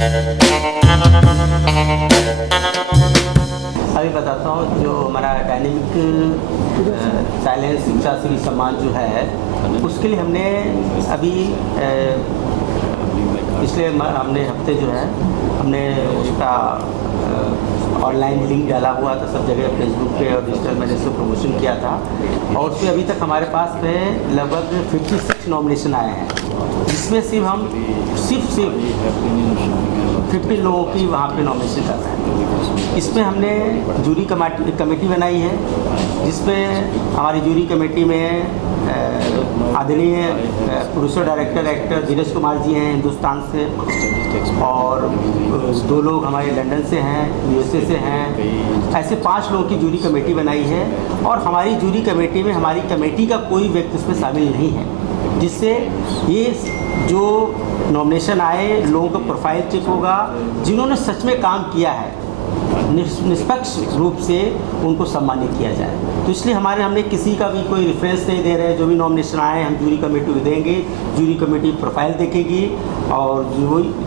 अभी बताता हूँ, जो हमारा डायनेमिक साइलेंस शिक्षा श्री सम्मान जो है, उसके लिए हमने अभी पिछले हमने हफ्ते जो है हमने उसका ऑनलाइन लिंक डाला हुआ था सब जगह, फेसबुक पे और डिजिटल मैंने इसको प्रमोशन किया था। और उसमें अभी तक हमारे पास में लगभग 56 नॉमिनेशन आए हैं, जिसमें सिर्फ हम सिर्फ 50 लोगों की वहाँ पे नॉमिनेशन कर रहे हैं। इसमें हमने जूरी कमेटी बनाई है, जिसमें हमारी जूरी कमेटी में आदरणीय प्रोड्यूसर डायरेक्टर एक्टर धीरज कुमार जी हैं हिंदुस्तान से, और 2 लोग हमारे लंदन से हैं, USA से हैं। ऐसे 5 लोगों की जूरी कमेटी बनाई है, और हमारी जूरी कमेटी में हमारी कमेटी का कोई व्यक्ति उसमें शामिल नहीं है, जिससे ये जो नॉमिनेशन आए लोगों का प्रोफाइल चेक होगा, जिन्होंने सच में काम किया है निष्पक्ष रूप से उनको सम्मानित किया जाए। तो इसलिए हमने किसी का भी कोई रेफरेंस नहीं दे रहे। जो भी नॉमिनेशन आए हम जूरी कमेटी को देंगे, जूरी कमेटी प्रोफाइल देखेगी, और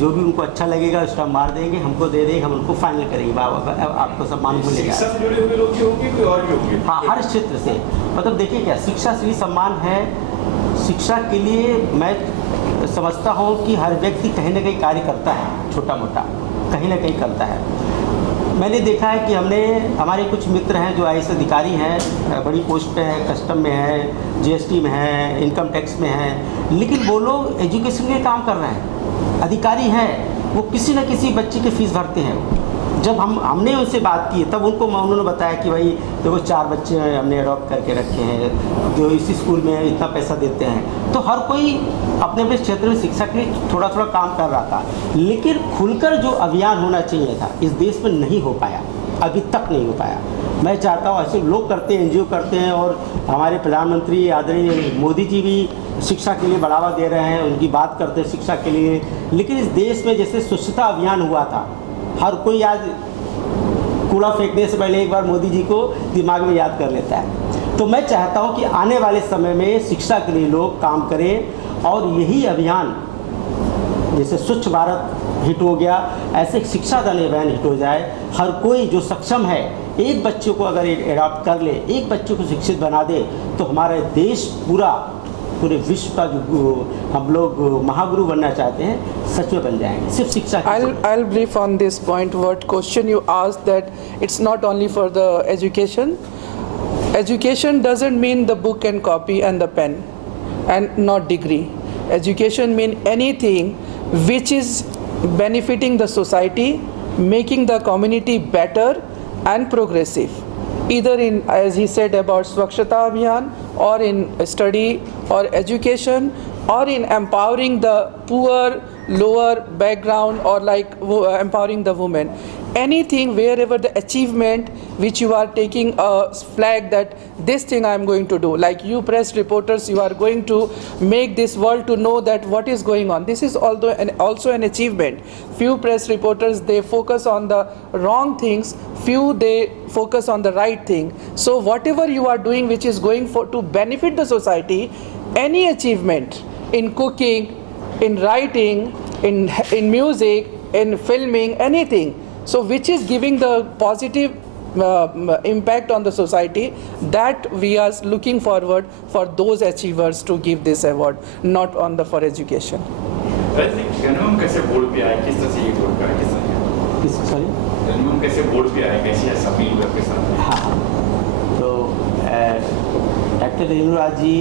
जो भी उनको अच्छा लगेगा उसका मार देंगे, हमको दे देंगे, हम उनको फाइनल करेंगे, आपको सम्मान मिलेगा। शिक्षा से जुड़े हुए लोग ही होंगे, कोई और भी होंगे? हाँ, हर क्षेत्र से। मतलब देखिए क्या शिक्षा श्री सम्मान है, शिक्षा के लिए मैं समझता हूँ कि हर व्यक्ति कहीं ना कहीं कार्य करता है, छोटा मोटा कहीं ना कहीं करता है। मैंने देखा है कि हमारे कुछ मित्र हैं जो IAS अधिकारी हैं, बड़ी पोस्ट पे हैं, कस्टम में हैं, GST में हैं, इनकम टैक्स में हैं, लेकिन वो लोग एजुकेशन के लिए काम कर रहे हैं, अधिकारी हैं, वो किसी न किसी बच्चे की फ़ीस भरते हैं। जब हमने उनसे बात की तब उन्होंने बताया कि भाई देखो 4 बच्चे हमने अडॉप्ट करके रखे हैं जो इसी स्कूल में इतना पैसा देते हैं। तो हर कोई अपने अपने क्षेत्र में शिक्षा के लिए थोड़ा थोड़ा काम कर रहा था, लेकिन खुलकर जो अभियान होना चाहिए था इस देश में नहीं हो पाया, अभी तक नहीं हो पाया। मैं चाहता हूँ ऐसे लोग करते हैं, NGO करते हैं, और हमारे प्रधानमंत्री आदरणीय मोदी जी भी शिक्षा के लिए बढ़ावा दे रहे हैं, उनकी बात करते हैं शिक्षा के लिए। लेकिन इस देश में जैसे स्वच्छता अभियान हुआ था, हर कोई आज कूड़ा फेंकने से पहले एक बार मोदी जी को दिमाग में याद कर लेता है। तो मैं चाहता हूं कि आने वाले समय में शिक्षा के लिए लोग काम करें, और यही अभियान जैसे स्वच्छ भारत हिट हो गया, ऐसे शिक्षा दान अभियान हिट हो जाए। हर कोई जो सक्षम है, एक बच्चे को अगर एडॉप्ट कर ले, एक बच्चे को शिक्षित बना दे, तो हमारा देश पूरे विश्व का जो हम लोग महागुरु बनना चाहते हैं सच में बन जाएंगे, सिर्फ शिक्षा। I'll brief on this point. What question you asked, that it's not only for the education. Education doesn't mean the book and copy and the pen, and not degree. Education means anything which is benefiting the society, making the community better and progressive. Either in, as he said about Swachhata Abhiyan, or in study or education, or in empowering the poor, lower background, or like empowering the women. Anything, wherever the achievement which you are taking a flag that this thing I am going to do, like you press reporters, you are going to make this world to know that what is going on. This is also an achievement. Few press reporters, they focus on the wrong things, few they focus on the right thing. So whatever you are doing which is going to benefit the society, any achievement in cooking, in writing, in music, in filming, anything, so which is giving the positive impact on the society, that we are looking forward for those achievers to give this award, not on the for education. वैसे गणिम कैसे board पे आए, किस तरह से ये board पे आए, किस तरह? किस सॉरी गणिम कैसे बोर्ड पे आए, कैसे ऐसा मिल के साथ? हाँ, तो डॉक्टर रेणुराज जी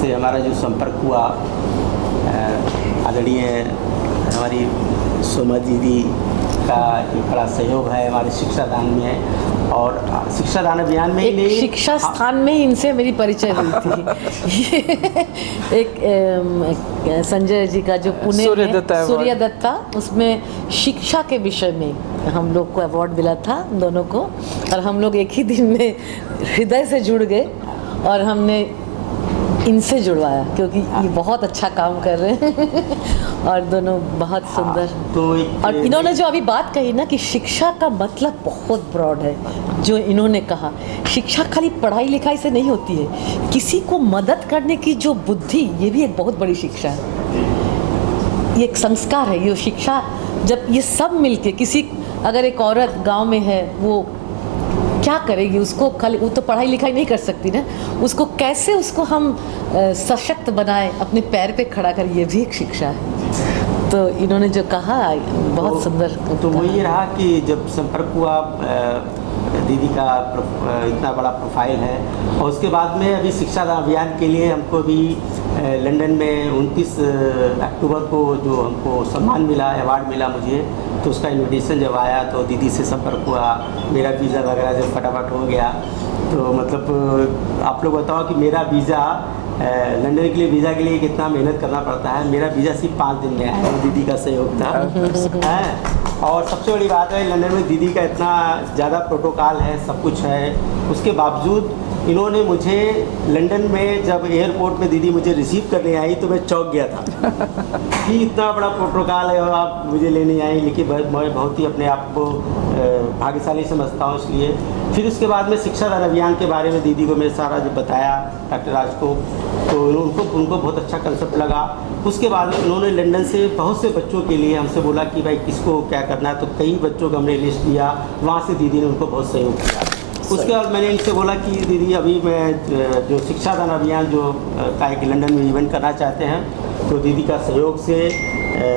से हमारा जो संपर्क हुआ, आदरणीय हमारी सोमा दीदी का एक बड़ा सहयोग है हमारे शिक्षा दान में, और शिक्षा दान अभियान में एक शिक्षा स्थान में ही इनसे मेरी परिचय हुई थी। एक संजय जी का जो पुणे में सूर्य दत्ता, उसमें शिक्षा के विषय में हम लोग को अवार्ड मिला था दोनों को, और हम लोग एक ही दिन में हृदय से जुड़ गए, और हमने इनसे जुड़वाया क्योंकि ये बहुत अच्छा काम कर रहे हैं और दोनों बहुत सुंदर। तो और इन्होंने जो अभी बात कही ना कि शिक्षा का मतलब बहुत ब्रॉड है, जो इन्होंने कहा शिक्षा खाली पढ़ाई लिखाई से नहीं होती है, किसी को मदद करने की जो बुद्धि, ये भी एक बहुत बड़ी शिक्षा है। ये एक संस्कार है, ये शिक्षा। जब ये सब मिलके किसी, अगर एक औरत गांव में है वो क्या करेगी, उसको खाली वो तो पढ़ाई लिखाई नहीं कर सकती ना, उसको कैसे उसको हम सशक्त बनाए, अपने पैर पे खड़ा कर, ये भी एक शिक्षा है। तो इन्होंने जो कहा बहुत सुंदर। तो वो ये रहा कि जब संपर्क हुआ, दीदी का इतना बड़ा प्रोफाइल है, और उसके बाद में अभी शिक्षा अभियान के लिए हमको भी लंदन में 29 अक्टूबर को जो हमको सम्मान मिला, अवार्ड मिला मुझे, तो उसका इनविटेशन जब आया तो दीदी से संपर्क हुआ, मेरा वीज़ा वगैरह जब फटाफट हो गया, तो मतलब आप लोग बताओ कि मेरा वीज़ा लंदन के लिए, वीज़ा के लिए कितना मेहनत करना पड़ता है। मेरा वीज़ा सिर्फ 5 दिन में आया, दीदी का सहयोग था है। और सबसे बड़ी बात है, लंदन में दीदी का इतना ज़्यादा प्रोटोकॉल है, सब कुछ है, उसके बावजूद इन्होंने मुझे लंदन में जब एयरपोर्ट में दीदी मुझे रिसीव करने आई तो मैं चौंक गया था कि इतना बड़ा प्रोटोकॉल है और आप मुझे लेने आई। लेकिन मैं बहुत ही अपने आप को भाग्यशाली समझता हूँ इसलिए। फिर उसके बाद में शिक्षा दान अभियान के बारे में दीदी को मैंने सारा जब बताया डॉक्टर राज को, तो उनको बहुत अच्छा कंसेप्ट लगा। उसके बाद उन्होंने लंदन से बहुत से बच्चों के लिए हमसे बोला कि भाई किसको क्या करना है, तो कई बच्चों का हमने लिस्ट दिया, वहाँ से दीदी ने उनको बहुत सहयोग किया। उसके बाद मैंने इनसे बोला कि दीदी अभी मैं जो शिक्षा दान अभियान जो कि लंदन में इवेंट करना चाहते हैं, तो दीदी का सहयोग से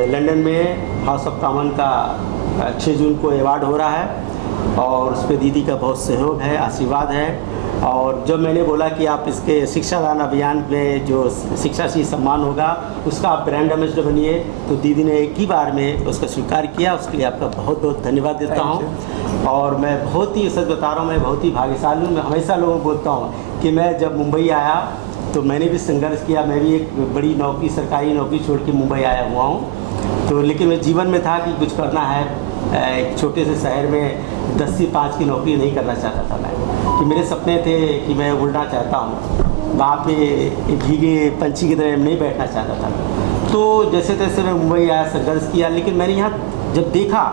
लंदन में हाउस ऑफ कॉमन का 6 जून को अवार्ड हो रहा है, और उस पर दीदी का बहुत सहयोग है, आशीर्वाद है। और जब मैंने बोला कि आप इसके शिक्षा दान अभियान में जो शिक्षा श्री सम्मान होगा उसका आप ब्रांड एम्बेसडर बनिए, तो दीदी ने एक ही बार में उसका स्वीकार किया। उसके लिए आपका बहुत बहुत धन्यवाद देता हूँ। और मैं बहुत ही सच बता रहा हूँ, मैं बहुत ही भाग्यशाली हूँ। मैं हमेशा लोगों को बोलता हूँ कि मैं जब मुंबई आया तो मैंने भी संघर्ष किया, मैं भी एक बड़ी नौकरी, सरकारी नौकरी छोड़ के मुंबई आया हुआ हूँ। तो लेकिन मेरे जीवन में था कि कुछ करना है, एक छोटे से शहर में 10 से 5 की नौकरी नहीं करना चाहता था मैं, कि मेरे सपने थे कि मैं उड़ना चाहता हूँ, वहाँ पे भीगे पंछी की तरह नहीं बैठना चाहता था। तो जैसे तैसे मैं मुंबई आया, संघर्ष किया, लेकिन मैंने यहाँ जब देखा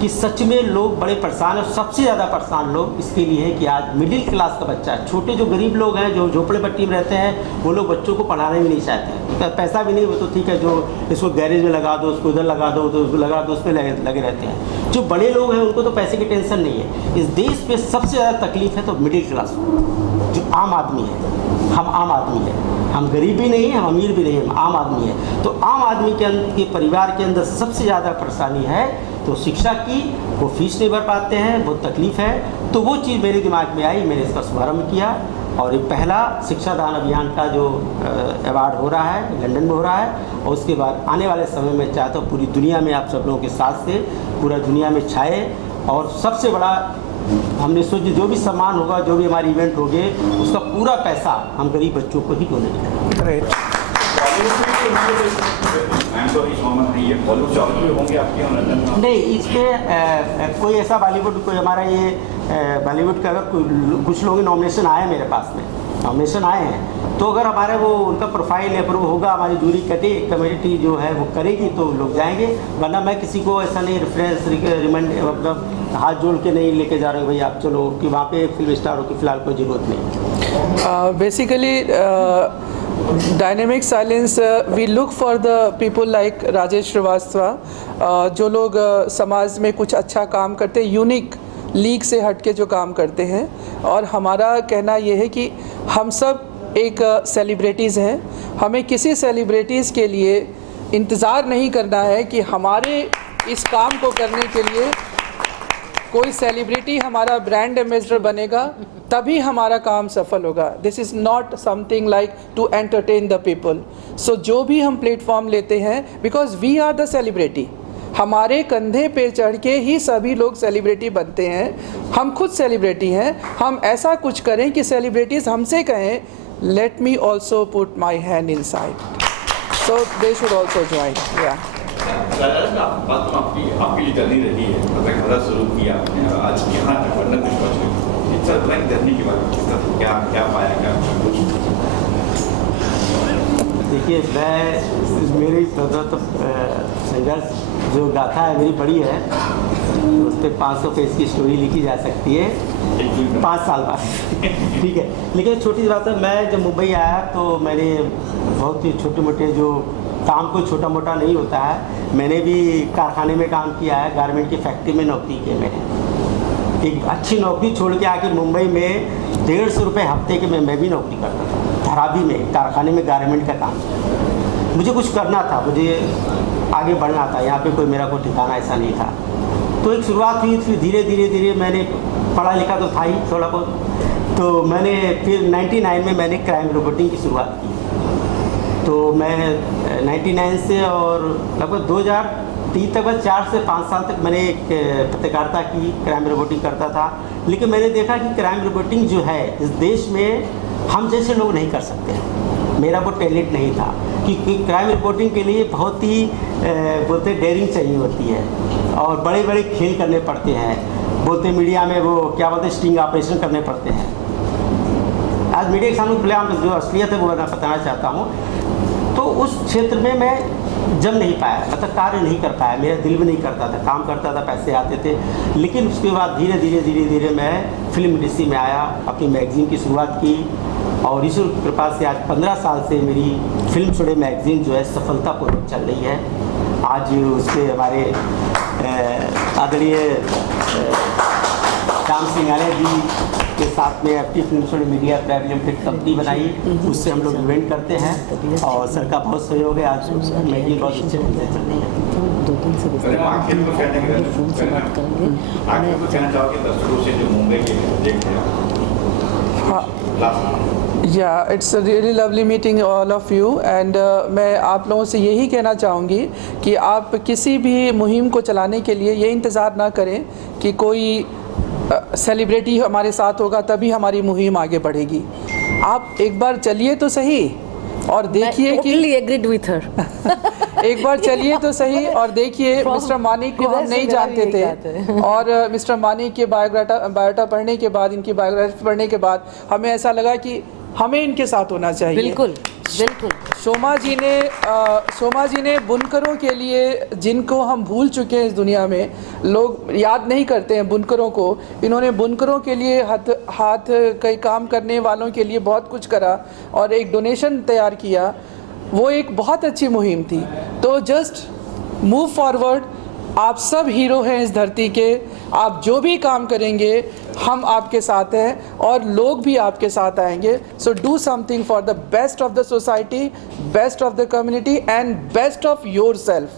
कि सच में लोग बड़े परेशान हैं, और सबसे ज़्यादा परेशान लोग इसके लिए हैं कि आज मिडिल क्लास का बच्चा, छोटे जो गरीब लोग हैं, जो झोपड़े पट्टी में रहते हैं, वो लोग बच्चों को पढ़ाने भी नहीं चाहते हैं। पैसा भी नहीं, वो तो ठीक है, जो इसको गैरेज में लगा दो, उसको उधर लगा दो, तो उसको लगा दो, उस पर लगे रहते हैं। जो बड़े लोग हैं उनको तो पैसे की टेंशन नहीं है। इस देश पे सबसे ज़्यादा तकलीफ है तो मिडिल क्लास, जो आम आदमी है। हम आम आदमी है, हम गरीब भी नहीं हैं, हम अमीर भी नहीं हैं, हम आम आदमी है। तो आम आदमी के परिवार के अंदर सबसे ज़्यादा परेशानी है तो शिक्षा की, वो फीस नहीं भर पाते हैं, बहुत तकलीफ़ है। तो वो चीज़ मेरे दिमाग में आई, मैंने इसका शुभारम्भ किया, और ये पहला शिक्षा दान अभियान का जो अवार्ड हो रहा है लंदन में हो रहा है। और उसके बाद आने वाले समय में चाहता हूँ पूरी दुनिया में आप सब लोगों के साथ से पूरा दुनिया में छाए, और सबसे बड़ा हमने सोची जो भी सम्मान होगा, जो भी हमारे इवेंट होंगे, उसका पूरा पैसा हम गरीब बच्चों को ही डोनेट करेंगे। नहीं, इसमें कोई ऐसा बॉलीवुड, कोई हमारा ये बॉलीवुड का अगर कुछ लोग नॉमिनेशन आए मेरे पास में, नॉमिनेशन आए हैं, तो अगर हमारे वो उनका प्रोफाइल अप्रूव होगा, हमारी जूरी कमेटी जो है वो करेगी तो लोग जाएंगे। वरना मैं किसी को ऐसा नहीं रेफरेंस रिकमेंड, मतलब हाथ जोड़ के नहीं लेके जा रहे भाई आप चलो कि वहाँ पे फिल्म स्टारों की फ़िलहाल कोई ज़रूरत नहीं। Basically dynamic silence we look for the people like Rajesh Srivastava, जो लोग समाज में कुछ अच्छा काम करते, यूनिक लीग से हट के जो काम करते हैं। और हमारा कहना ये है कि हम सब एक सेलिब्रिटीज़ हैं, हमें किसी सेलिब्रिटीज़ के लिए इंतज़ार नहीं करना है कि हमारे इस काम को करने के लिए कोई सेलिब्रिटी हमारा ब्रांड एम्बेसडर बनेगा तभी हमारा काम सफल होगा। This is not something like to entertain the people. So जो भी हम प्लेटफॉर्म लेते हैं, because we are the celebrity, हमारे कंधे पे चढ़ के ही सभी लोग सेलिब्रिटी बनते हैं। हम खुद सेलिब्रिटी हैं, हम ऐसा कुछ करें कि सेलिब्रिटीज़ हमसे कहें let me also put my hand in side, so they should also join. या आपकी जर्नी रही है, मतलब घर शुरू किया आपने, आज यहाँ तक लंदन तक पहुँचे, इस तरह जर्नी के बाद क्या पाया, क्या कुछ? देखिए, मैं मेरी तो संघर्ष जो गाथा है मेरी बड़ी है, उस पर 500 पेज की स्टोरी लिखी जा सकती है 5 साल बाद ठीक है। लेकिन छोटी सी बात है, मैं जब मुंबई आया तो मैंने बहुत ही छोटे मोटे जो काम कोई छोटा मोटा नहीं होता है। मैंने भी कारखाने में काम किया है, गारमेंट की फैक्ट्री में नौकरी की है मैंने। एक अच्छी नौकरी छोड़ के आके मुंबई में 150 रुपये हफ्ते के मैं भी नौकरी करता था, धरावी में कारखाने में गारमेंट का काम। मुझे कुछ करना था, मुझे आगे बढ़ना था, यहाँ पे कोई मेरा कोई ठिकाना ऐसा नहीं था। तो एक शुरुआत हुई, फिर धीरे धीरे मैंने पढ़ा लिखा तो था ही थोड़ा बहुत, तो मैंने फिर 99 में मैंने क्राइम रिपोर्टिंग की शुरुआत की। तो मैं 99 से और लगभग 2003 तक, बस 4 से 5 साल तक मैंने एक पत्रकारिता की, क्राइम रिपोर्टिंग करता था। लेकिन मैंने देखा कि क्राइम रिपोर्टिंग जो है इस देश में हम जैसे लोग नहीं कर सकते हैं। मेरा वो टैलेंट नहीं था, क्योंकि क्राइम रिपोर्टिंग के लिए बहुत ही बोलते डेयरिंग चाहिए होती है और बड़े बड़े खेल करने पड़ते हैं। बोलते मीडिया में वो क्या बोलते स्टिंग ऑपरेशन करने पड़ते हैं। आज मीडिया के सामने खुलेआम जो असलियत है वो मैं बताना चाहता हूँ। तो उस क्षेत्र में मैं जम नहीं पाया, मतलब कार्य नहीं कर पाया, मेरा दिल भी नहीं करता था। काम करता था, पैसे आते थे, लेकिन उसके बाद धीरे धीरे मैं फिल्म इंडस्ट्री में आया, अपनी मैगज़ीन की शुरुआत की और ईश्वर की कृपा से आज 15 साल से मेरी फिल्म छोड़े मैगज़ीन जो है सफलतापूर्वक चल रही है। आज उसके हमारे आदरणीय श्याम सिंघानिया जी के साथ में एफटी फिल्म छोड़े मीडिया प्राइवेट लिमिटेड कंपनी बनाई, उससे हम लोग इवेंट करते हैं और सर का बहुत सहयोग है। आज मैगज़ीन बहुत अच्छे ढंग से चल रही है। 2 दिन से आखिर में फोन से बात करेंगे। आखिर में कहना चाहोगे दर्शकों से जो मुंबई के देख रहे हैं? Yeah, it's a really lovely meeting all of you and मैं आप लोगों से यही कहना चाहूँगी कि आप किसी भी मुहिम को चलाने के लिए ये इंतज़ार ना करें कि कोई सेलिब्रिटी हमारे साथ होगा तभी हमारी मुहिम आगे बढ़ेगी। आप एक बार चलिए तो सही और देखिए कि agreed with her. एक बार चलिए तो सही और देखिए मिस्टर मानिक को हम नहीं जानते थे और मिस्टर मानिक के बायोडाटा पढ़ने के बाद, इनकी बायोग्राफी पढ़ने के बाद हमें ऐसा लगा कि हमें इनके साथ होना चाहिए। बिल्कुल बिल्कुल। सोमा जी ने बुनकरों के लिए, जिनको हम भूल चुके हैं इस दुनिया में, लोग याद नहीं करते हैं बुनकरों को, इन्होंने बुनकरों के लिए हाथ कई काम करने वालों के लिए बहुत कुछ करा और एक डोनेशन तैयार किया। वो एक बहुत अच्छी मुहिम थी। तो जस्ट मूव फॉरवर्ड, आप सब हीरो हैं इस धरती के, आप जो भी काम करेंगे हम आपके साथ हैं और लोग भी आपके साथ आएंगे। So do something for the best of the society, best of the community and best of your self.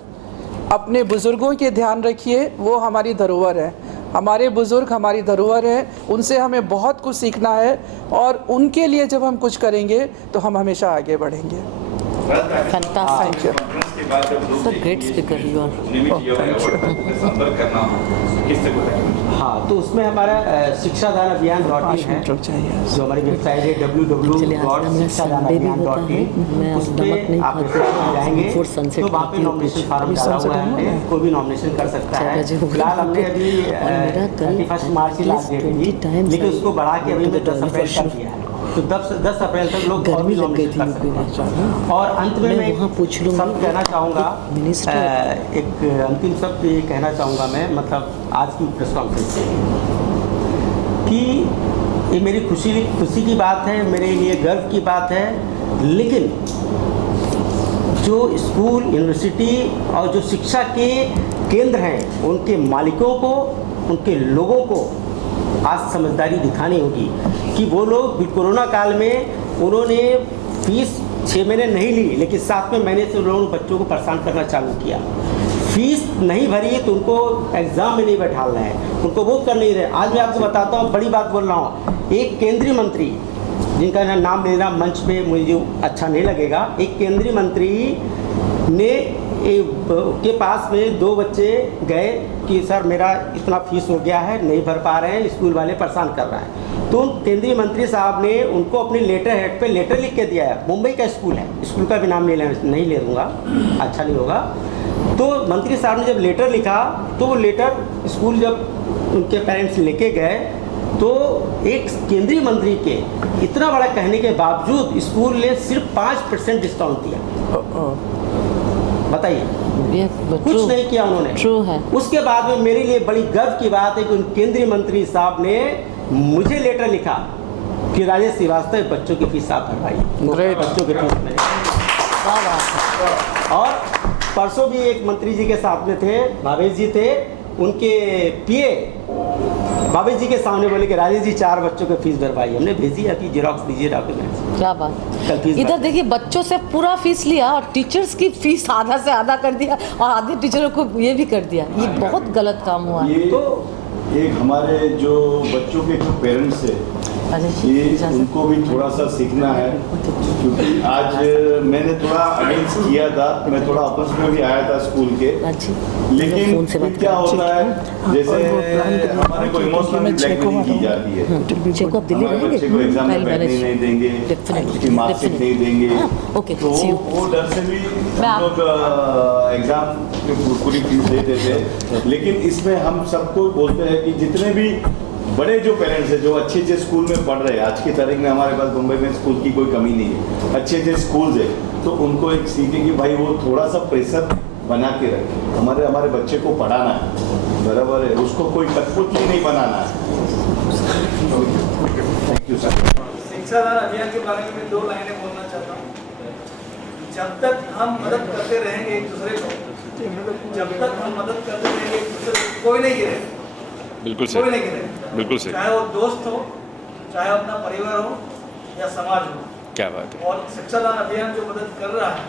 अपने बुज़ुर्गों के ध्यान रखिए, वो हमारी धरोहर है, हमारे बुज़ुर्ग हमारी धरोहर है, उनसे हमें बहुत कुछ सीखना है और उनके लिए जब हम कुछ करेंगे तो हम हमेशा आगे बढ़ेंगे। Fantastic. So great speaker you are. हाँ, तो उसमें हमारा शिक्षादान अभियान .in है, जो हमारी वेबसाइट है www.शिक्षादानाभियान.in। उस पर आप जाएंगे तो वहाँ पे नॉमिनेशन फॉर्म डाला हुआ है, कोई भी नॉमिनेशन कर सकता है। फिलहाल हमने अभी 31 मार्च की लास्ट डेट थी, लेकिन उसको बढ़ा के अभी 10 अप्रैल कर दिया है। तो 10 अप्रैल तक लोग और भी नॉमिनेशन कर सकते हैं। और अंत में मैं सब कहना चाहूँगा, एक अंतिम शब्द ये कहना चाहूँगा मैं, मतलब आज की प्रेस कॉन्फ्रेंस से, कि ये मेरी खुशी की बात है, मेरे लिए गर्व की बात है। लेकिन जो स्कूल, यूनिवर्सिटी और जो शिक्षा के केंद्र हैं, उनके मालिकों को, उनके लोगों को आज समझदारी दिखानी होगी कि वो लोग कोरोना काल में उन्होंने फीस 6 महीने नहीं ली, लेकिन 7वें महीने से उन्होंने बच्चों को परेशान करना चालू किया। फीस नहीं भरी है तो उनको एग्ज़ाम में नहीं बैठाना है, उनको वो कर नहीं रहे। आज मैं आपको बताता हूँ, बड़ी बात बोल रहा हूँ, एक केंद्रीय मंत्री, जिनका नाम लेना मंच पे मुझे अच्छा नहीं लगेगा, एक केंद्रीय मंत्री ने के पास में 2 बच्चे गए कि सर मेरा इतना फीस हो गया है, नहीं भर पा रहे हैं, स्कूल वाले परेशान कर रहे हैं। तो केंद्रीय मंत्री साहब ने उनको अपने लेटर हेड पे लेटर लिख के दिया है। मुंबई का स्कूल है, स्कूल का भी नाम नहीं ले दूँगा, अच्छा नहीं होगा। तो मंत्री साहब ने जब लेटर लिखा तो वो लेटर स्कूल जब उनके पेरेंट्स लेके गए तो एक केंद्रीय मंत्री के इतना बड़ा कहने के बावजूद स्कूल ने सिर्फ 5% डिस्काउंट दिया। बताइए, कुछ नहीं किया उन्होंने। ट्रू है। उसके बाद में मेरे लिए बड़ी गर्व की बात है कि उन केंद्रीय मंत्री साहब ने मुझे लेटर लिखा कि राजेश श्रीवास्तव बच्चों की फीस आप भरवाइए, बच्चों की फीस में। और परसों भी एक मंत्री जी के साथ में थे, भावेश जी थे, उनके पीए भावेश जी के सामने बोले कि राजेश जी 4 बच्चों की फीस भरवाई, हमने भेजी, अभी जेरोक्स दीजिए डॉक्यूमेंट्स। क्या बात। कल फीस इधर देखिए बच्चों से पूरा फीस लिया और टीचर्स की फीस आधा से आधा कर दिया और आधे टीचरों को ये भी कर दिया, ये बहुत गलत काम हुआ। ये तो एक हमारे जो बच्चों के जो पेरेंट्स है, ये उनको भी थोड़ा सा सीखना है, क्योंकि आज मैंने थोड़ा अगेंस्ट किया था, मैं थोड़ा आपस में भी आया था स्कूल के, लेकिन फिर क्या होता है, जैसे हमारे को इमोशनल ब्लैकमेलिंग की जाती है, हमारे बच्चे को एग्जाम में बैठने नहीं देंगे, उसकी मार्कशीट नहीं देंगे, तो वो डर से भी हम लोग एग्जाम पूरी फीस दे देते हैं। लेकिन इसमें हम सबको बोलते हैं कि जितने भी बड़े जो पेरेंट्स हैं जो अच्छे अच्छे स्कूल में पढ़ रहे हैं, आज की तारीख में हमारे पास मुंबई में स्कूल की कोई कमी नहीं है, अच्छे अच्छे स्कूल्स है, तो उनको एक सीखें कि भाई वो थोड़ा सा प्रेशर बना के रखें, हमारे बच्चे को पढ़ाना है, बराबर है, उसको कोई कठपुतली नहीं बनाना है। Thank you sir. शिक्षादान अभियान के बारे में मैं 2 लाइनें बोलना चाहता हूँ। जब तक हम मदद करते रहेंगे एक दूसरे को, जब तक हम मदद करते रहेंगे एक दूसरे को, कोई नहीं गिरेगा, बिल्कुल कोई सही, नहीं गिरेगा, बिल्कुल सही, चाहे वो दोस्त हो, चाहे अपना परिवार हो या समाज हो। क्या बात है। और शिक्षादान अभियान जो मदद कर रहा है,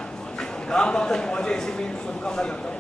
गाँव गाँव तक पहुँचे, इसी में शुभकामना करता हूँ।